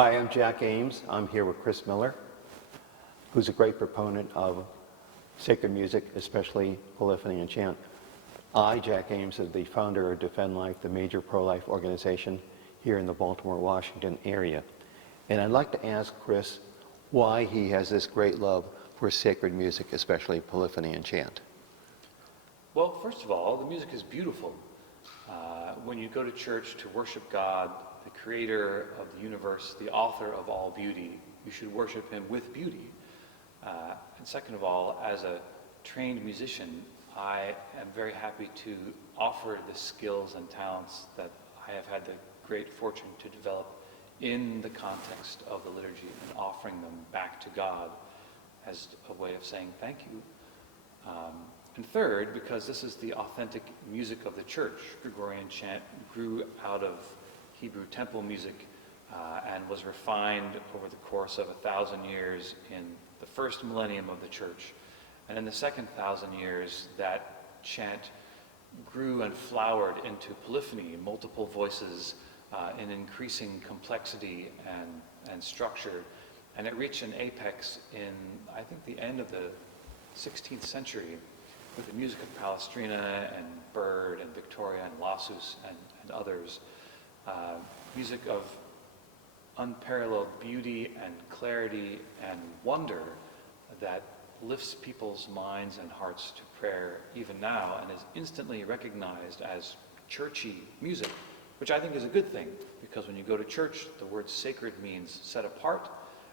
Hi, I'm Jack Ames. I'm here with Chris Mueller, who's a great proponent of sacred music, especially polyphony and chant. I, Jack Ames, is the founder of Defend Life, the major pro-life organization here in the Baltimore, Washington area. And I'd like to ask Chris why he has this great love for sacred music, especially polyphony and chant. Well, first of all, the music is beautiful. When you go to church to worship God, the creator of the universe, the author of all beauty, you should worship him with beauty. And second of all, as a trained musician, I am very happy to offer the skills and talents that I have had the great fortune to develop in the context of the liturgy and offering them back to God as a way of saying thank you. And third, because this is the authentic music of the church. Gregorian chant grew out of Hebrew temple music and was refined over the course of 1,000 years in the first millennium of the church. And in the second 1,000 years, that chant grew and flowered into polyphony, multiple voices in increasing complexity and structure. And it reached an apex in, I think, the end of the 16th century with the music of Palestrina and Byrd and Victoria and Lassus and others. Music of unparalleled beauty and clarity and wonder that lifts people's minds and hearts to prayer even now and is instantly recognized as churchy music, which I think is a good thing, because when you go to church, the word sacred means set apart,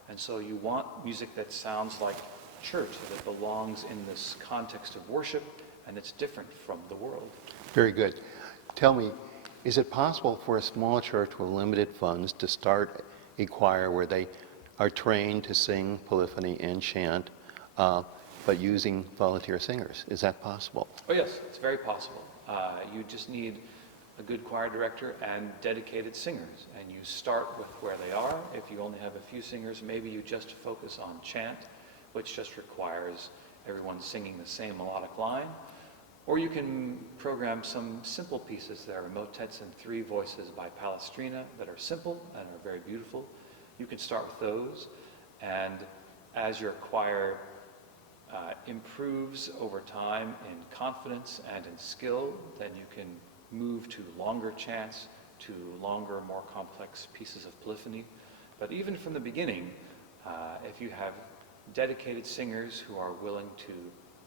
and so you want music that sounds like church, that it belongs in this context of worship, and it's different from the world. Very good. Tell me, is it possible for a small church with limited funds to start a choir where they are trained to sing polyphony and chant, but using volunteer singers? Is that possible? Oh yes, it's very possible. You just need a good choir director and dedicated singers, and you start with where they are. If you only have a few singers, maybe you just focus on chant, which just requires everyone singing the same melodic line. Or you can program some simple pieces. There are motets in 3 voices by Palestrina that are simple and are very beautiful. You can start with those, and as your choir improves over time in confidence and in skill, then you can move to longer chants, to longer, more complex pieces of polyphony. But even from the beginning, if you have dedicated singers who are willing to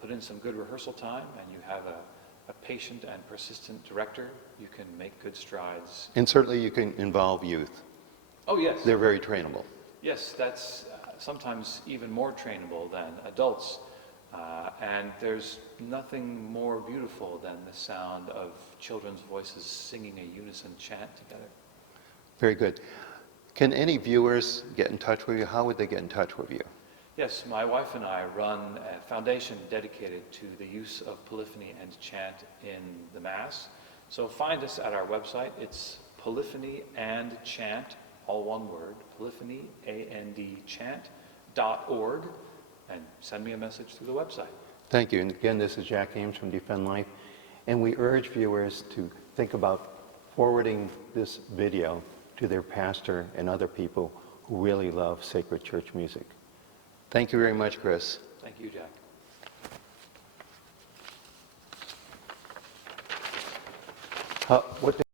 put in some good rehearsal time, and you have a patient and persistent director, you can make good strides. And certainly you can involve youth. Oh yes. They're very trainable. Yes, that's sometimes even more trainable than adults. And there's nothing more beautiful than the sound of children's voices singing a unison chant together. Very good. Can any viewers get in touch with you? How would they get in touch with you? Yes, my wife and I run a foundation dedicated to the use of polyphony and chant in the Mass. So find us at our website. It's polyphony and chant, all one word, polyphony, A-N-D, chant.org, and send me a message through the website. Thank you. And again, this is Jack Ames from Defend Life, and we urge viewers to think about forwarding this video to their pastor and other people who really love sacred church music. Thank you very much, Chris. Thank you, Jack. What